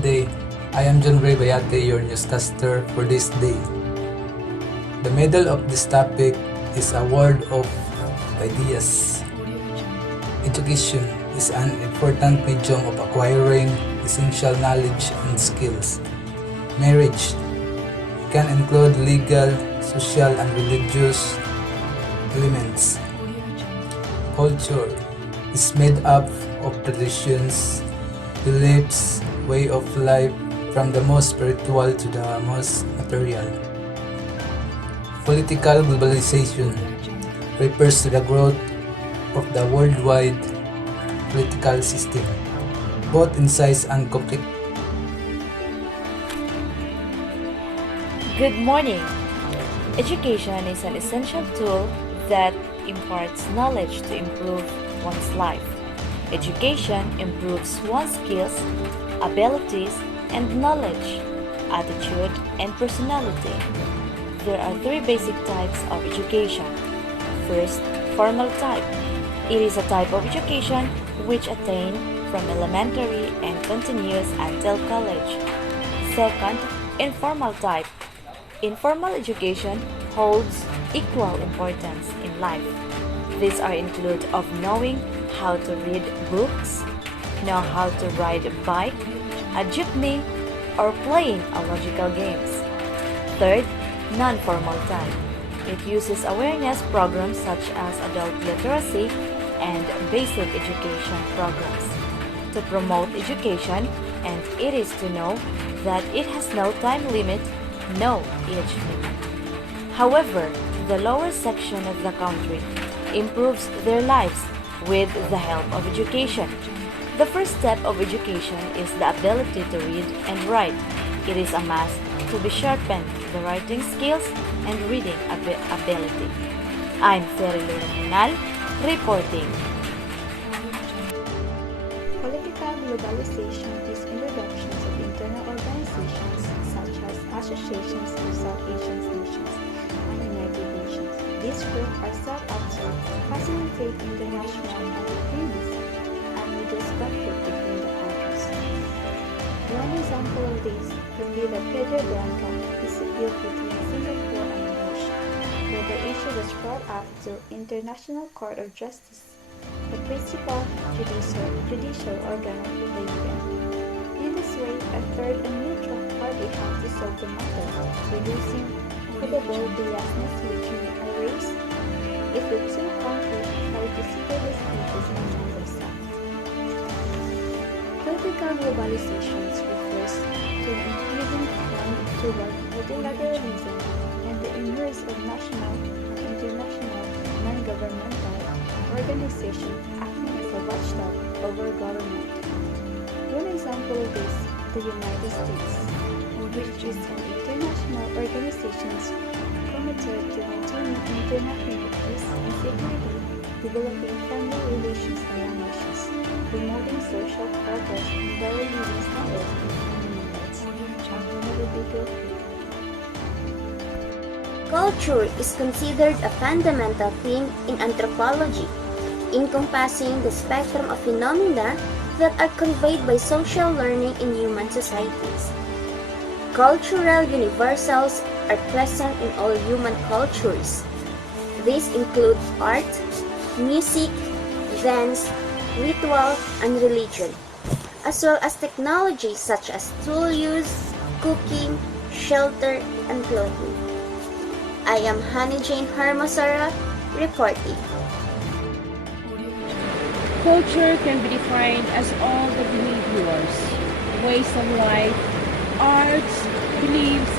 Good day. I am John Ray Bayate, your newscaster for this day. The middle of this topic is a world of ideas. Education is an important medium of acquiring essential knowledge and skills. Marriage can include legal, social, and religious elements. Culture is made up of traditions, beliefs, way of life, from the most spiritual to the most material. Political globalization refers to the growth of the worldwide political system, both in size and complexity. Good morning. Education is an essential tool that imparts knowledge to improve one's life. Education improves one's skills, abilities, and knowledge, attitude, and personality. There are three basic types of education. First, formal type. It is a type of education which attains from elementary and continues until college. Second, informal type. Informal education holds equal importance in life. These are include of knowing how to read books, know how to ride a bike, a jeepney, or playing a logical games. Third, non-formal type. It uses awareness programs such as adult literacy and basic education programs to promote education, and it is to know that it has no time limit, no age limit. However, the lower section of the country improves their lives with the help of education. The first step of education is the ability to read and write. It is a must to be sharpened the writing skills and reading ability. I'm Ferilo Munal, reporting. Political globalization is introductions of internal organizations such as associations of South Asian nations and United Nations. These groups are set up to facilitate international agreements and reduce conflict between the countries. One example of this could be the Pedro Branca dispute between Singapore and Malaysia, where the issue was brought up to International Court of Justice, the principal judicial organ of the UN. In this way, a third and neutral party has to solve the matter, reducing probable biasness which may arise if the two countries try to settle disputes among themselves. Political globalization refers to an increasing trend toward multilateralism and the emergence of national and international non-governmental organizations acting as a watchdog over government. One example of this, the United States, which is an international organization committed to maintaining international peace and security, developing friendly relations among nations, promoting social progress and better living standards and human rights, and another bigger picture. Culture is considered a fundamental theme in anthropology, encompassing the spectrum of phenomena that are conveyed by social learning in human societies. Cultural universals are present in all human cultures. These include art, music, dance, ritual, and religion, as well as technology such as tool use, cooking, shelter, and clothing. I am Hani Jane Hermosara, reporting. Culture can be defined as all the behaviors, ways of life, arts, beliefs,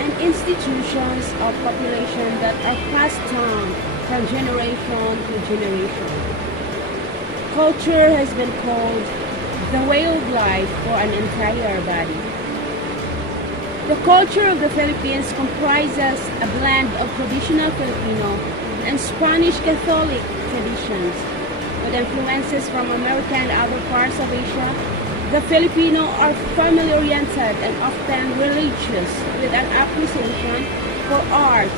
and institutions of population that are passed down from generation to generation. Culture has been called the way of life for an entire body. The culture of the Philippines comprises a blend of traditional Filipino and Spanish Catholic traditions. With influences from America and other parts of Asia, the Filipino are family-oriented and often religious, with an appreciation for art,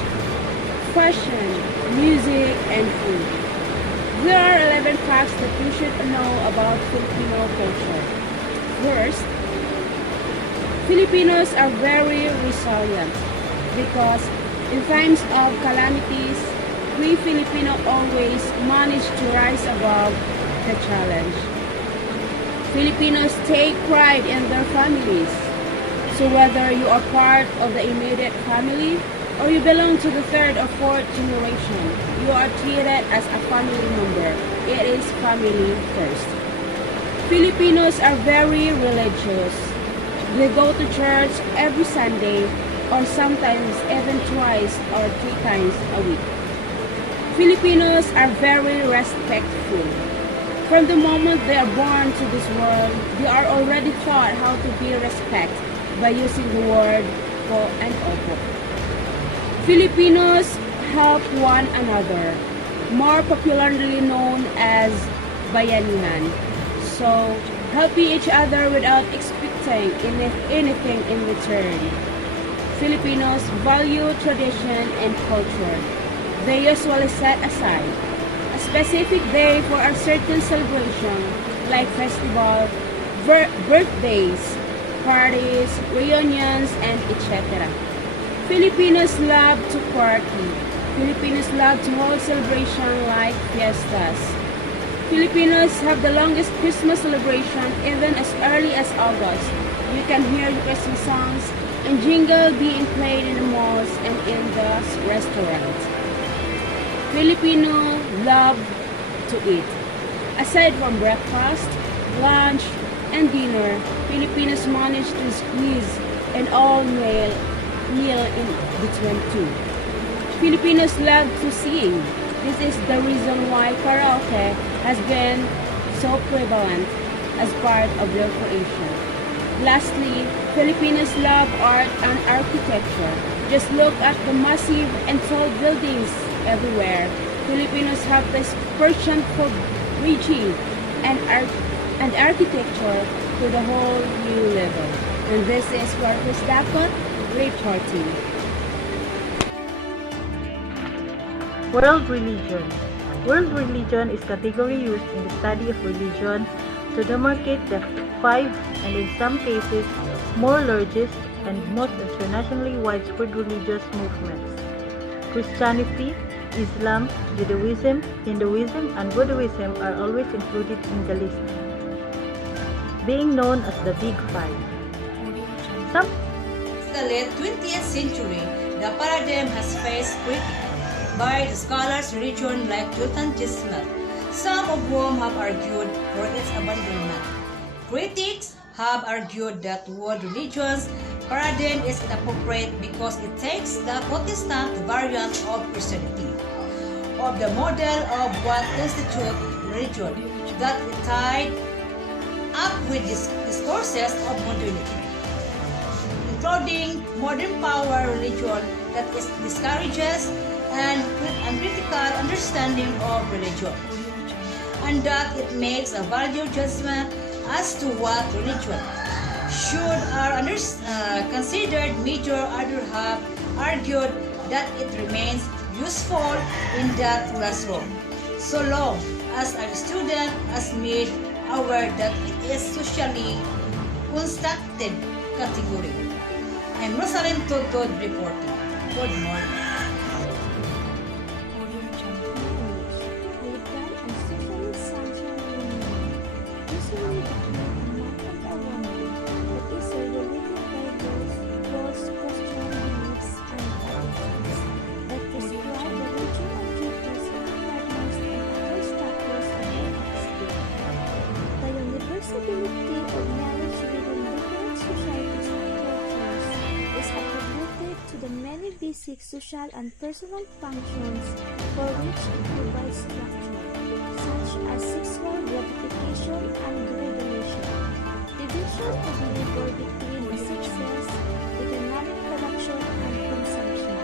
fashion, music, and food. There are 11 facts that you should know about Filipino culture. First, Filipinos are very resilient because in times of calamities, we Filipino always manage to rise above the challenge. Filipinos take pride in their families. So whether you are part of the immediate family or you belong to the third or fourth generation, you are treated as a family member. It is family first. Filipinos are very religious. They go to church every Sunday or sometimes even twice or 3 times a week. Filipinos are very respectful. From the moment they are born to this world, they are already taught how to be respected by using the word po and opo. Filipinos help one another, more popularly known as bayanihan. So, helping each other without expecting anything in return. Filipinos value tradition and culture. They usually set aside a specific day for a certain celebration like festival, birthdays, parties, reunions, and etc. Filipinos love to party. Filipinos love to hold celebration like fiestas. Filipinos have the longest Christmas celebration even as early as August. You can hear the Christmas songs and jingle being played in the malls and in the restaurants. Filipino love to eat. Aside from breakfast, lunch, and dinner, Filipinos manage to squeeze an all-meal in between two. Filipinos love to sing. This is the reason why karaoke has been so prevalent as part of their creation. Lastly, Filipinos love art and architecture. Just look at the massive and tall buildings everywhere. Filipinos have this passion for bridging and architecture to the whole new level. And this is Marcus Dacot reporting. World religion. World religion is category used in the study of religion to demarcate the 5 and in some cases more largest and most internationally widespread religious movements. Christianity, Islam, Judaism, Hinduism, and Buddhism are always included in the list, being known as the Big Five. Some the late 20th century, the paradigm has faced criticism by the scholars religion like Sultan Gismat, some of whom have argued for its abandonment. Critics have argued that world religion's paradigm is inappropriate because it takes the Protestant variant of Christianity, of the model of what constitutes religion, that it tied up with discourses of modernity, including modern power religion that discourages and critical understanding of religion, and that it makes a value judgment as to what religion should are considered. Major others have argued that it remains useful in that classroom, so long as a student is made aware that it is socially constructed category. I'm Rosalind Todd reporting. Good morning. Basic social and personal functions for which it provides structure, such as sexual gratification and regulation, division of labor between the sexes, economic production and consumption,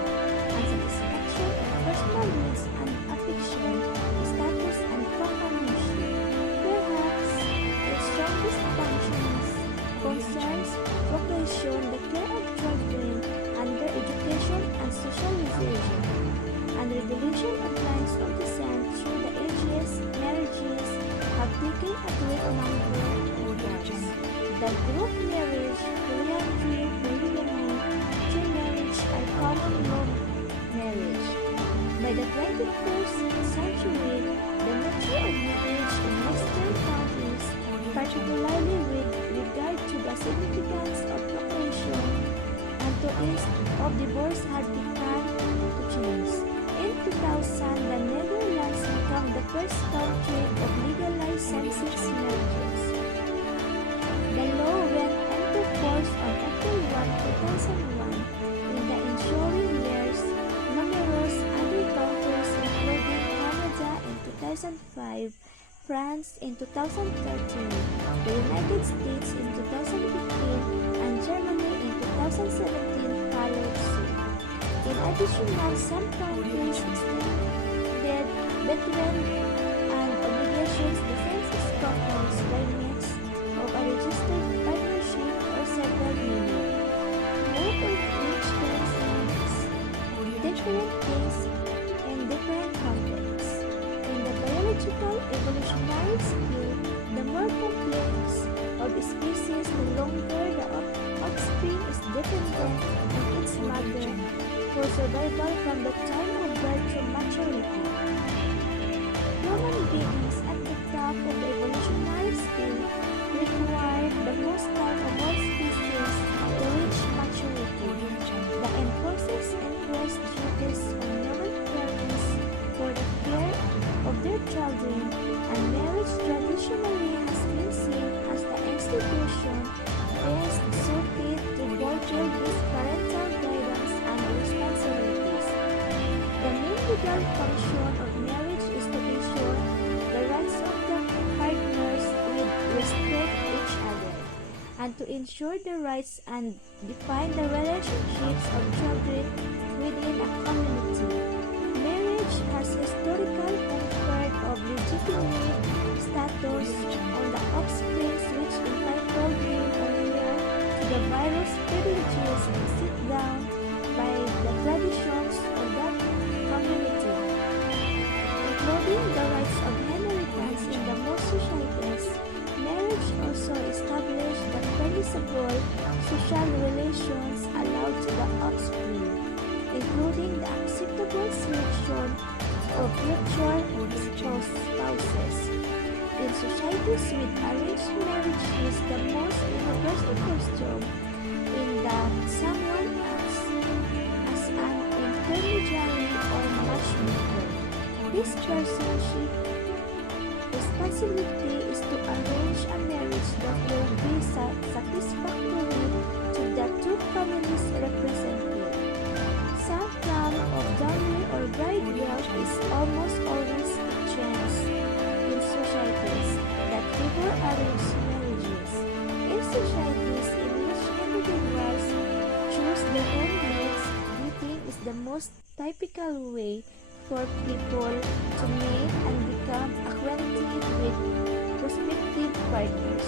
and satisfaction of personal needs and affection, status and companionship. Perhaps its strongest functions concerns procreation, the care of children, and their education and socialization, and regulation of lines of descent through the ages, marriages have taken a great number The group marriage, polyandry, polygamy, intermarriage are common law marriage. By the 21st century, the nature of marriage in Western countries, particularly with regard to the significance of procreation and to ease of divorce, had begun to change. In 2000, the Netherlands became the first country of legalized same-sex marriages. The law went into force on April 1, 2001. In the ensuing years, numerous other countries including Canada in 2005, France in 2013, the United States in 2015, and Germany in 2017 followed suit. In addition, some countries extended veteran and obligations to same-sex couples by means of a registered partnership or several union, both of which means different things in different contexts. In the biological evolutionary scale, the more complex of species, the longer the offspring is dependent on its mother for survival from the time of birth to maturity. Human beings at the top of the evolutionary scale require the most time of all species to reach maturity. The enforces impressed duties on human parents for the care of their children, and marriage traditionally has been seen as the institution best suited to fulfill these parental guidance and responsibilities. The main legal function of marriage is to ensure the rights of the partners with respect each other, and to ensure the rights and define the relationships of children within a community. Marriage has historically conferred of legitimate status on the offspring, which entitled him or her to the various privileges set down by the traditions of that community, including the rights of inheritance in the most societies. Marriage also established the permissible social relations allowed to the offspring, including the acceptable selection of future spouses. In societies with arranged marriages, the most universal custom in that someone acts as an intermediary or matchmaker. This personship responsibility is to arrange a marriage that will be satisfactory to the two families represented. Some form of dowry or bride wealth is almost always a chance in societies that favor arranged marriages. In societies in which individuals choose their own mates, dating is the most typical way for people to meet and become acquainted with prospective partners.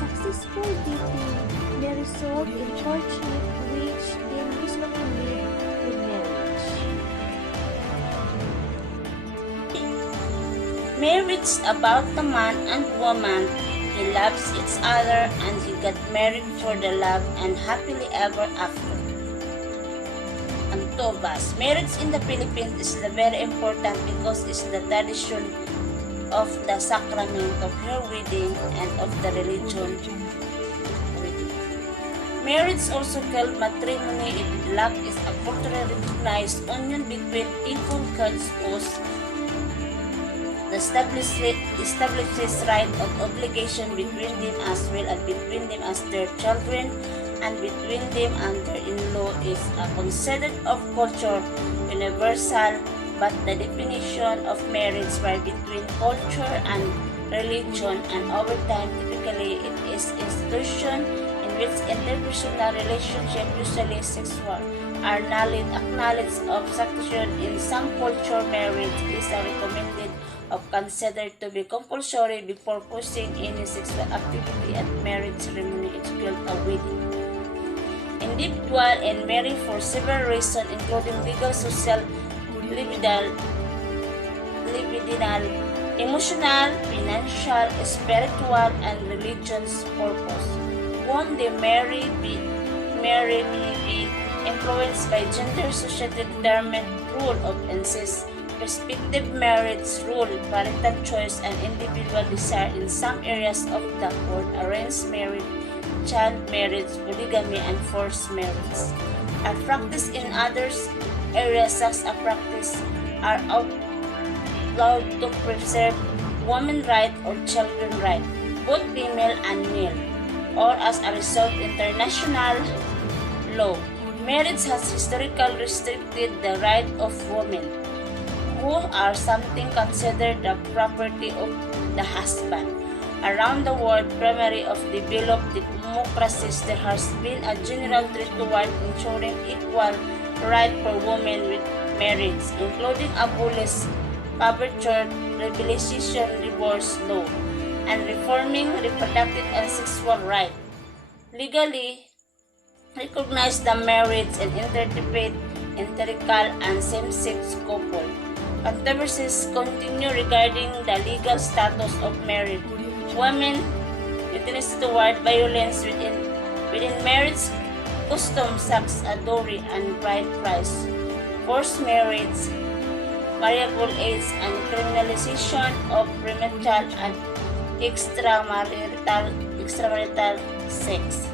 Successful dating may result in courtship, which then usually lead to marriage. Marriage about the man and woman. He loves each other and he got married for the love and happily ever after. Antobas. Marriage in the Philippines is very important because it's the tradition of the sacrament of her wedding and of the religion wedding. Marriage, also called matrimony in Lac, is a culturally recognized union between equal spouses. The establishes right of obligation between them as well as between them as their children and between them and their in-law is considered of culture universal, but the definition of marriage vary between culture and religion, and over time typically it is institution in which interpersonal relationship, usually sexual, are acknowledged of succession. In some culture, marriage is recommended or considered to be compulsory before pursuing any sexual activity, at marriage ceremony is called a wedding. Individual and marry for several reasons, including legal, social, libidinal, emotional, financial, spiritual, and religious purpose. Whom they marry may be influenced by gender society determined rule of incest, respective marriage rule, parental choice, and individual desire in some areas of the court, arranged marriage, child marriage, polygamy, and forced marriage. Are practiced in others areas such a practice are outlawed to preserve women's right or children's right, both female and male, or as a result international law. Marriage has historically restricted the right of women, who are something considered the property of the husband. Around the world, primarily of developed democracies, there has been a general trend toward ensuring equal right for women with marriage, including abolish coverture, rehabilitation, divorce law, and reforming reproductive and sexual rights. Legally, recognize the marriage and interpret interracial and same-sex couple. Controversies continue regarding the legal status of marriage. Women witness toward violence within marriage customs such as dowry and bride price, forced marriage, marital age, and criminalization of premarital and extramarital sex.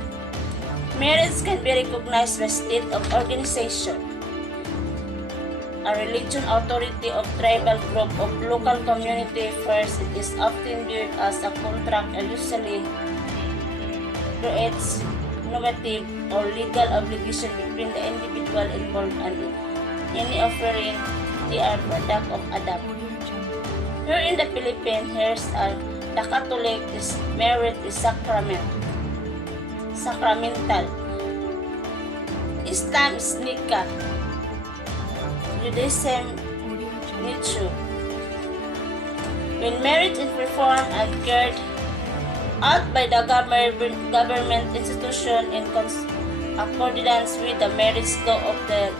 Marriage can be recognized by state of organization, a religion, authority of tribal group of local community. First, it is often viewed as a contract and usually creates normative or legal obligation between the individual involved and any offering they are product of adoption. Here in the Philippines, the Catholic marriage is sacramental. Islam is nikah. Judaism, Nietzsche. When marriage is performed and carried out by the government institution in accordance with the marriage law of the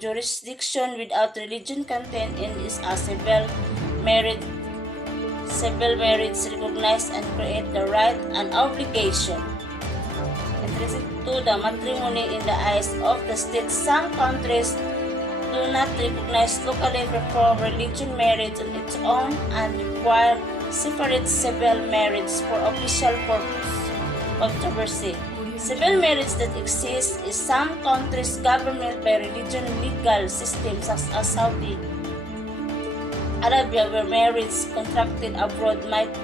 jurisdiction without religion content in is a civil marriage recognized and create the right and obligation intrinsic to the matrimony in the eyes of the state. Some countries do not recognize locally performed religious marriage on its own and require separate civil marriage for official purpose. Controversy. Civil marriage that exists in some countries governed by religion legal systems such as Saudi Arabia, where marriage contracted abroad might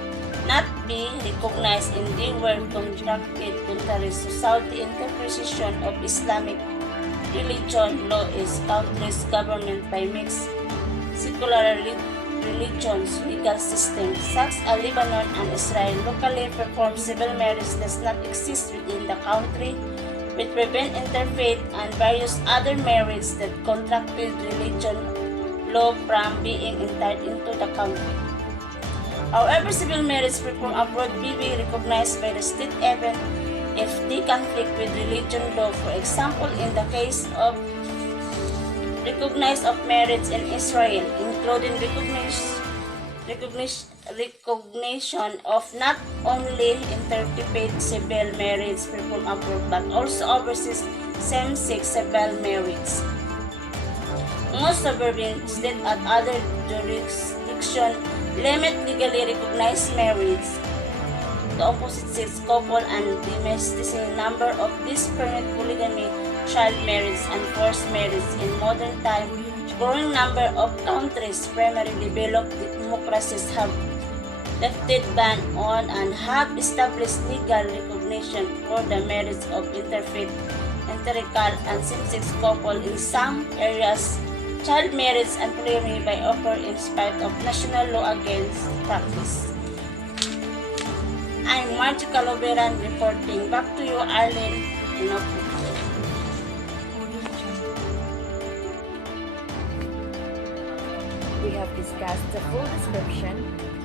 not be recognized and they were contracted contrary to Saudi interpretation of Islamic religion law is countries governed by mixed secular religions legal systems such as Lebanon and Israel. Locally performed civil marriage does not exist within the country, which prevent interfaith and various other marriages that contracted religion law from being entered into the country. However, civil marriage performed abroad may be recognized by the state even if they conflict with religion law. For example, in the case of recognition of marriage in Israel, including recognition of not only interfaith civil marriage performed abroad but also overseas same-sex civil marriage. Most sovereign states and other jurisdictions limit legally recognized marriage to opposite-sex couple and domesticity. Number of these permit polygamy, child marriage, and forced marriage in modern time. Growing number of countries, primarily developed democracies, have lifted ban on and have established legal recognition for the marriage of interfaith, interracial, and same-sex couple. In some areas, child marriage and polygamy by offer in spite of national law against practice. I'm Margie Caloveran reporting. Back to you, Arlene. We have discussed the full description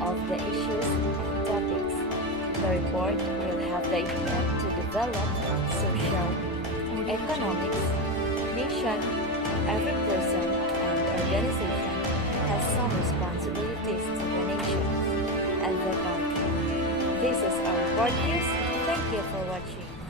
of the issues and topics. The report will have the intent to develop social, economics, nation, every person and organization has some responsibilities to the nation and the country. This is our podcast. Thank you for watching.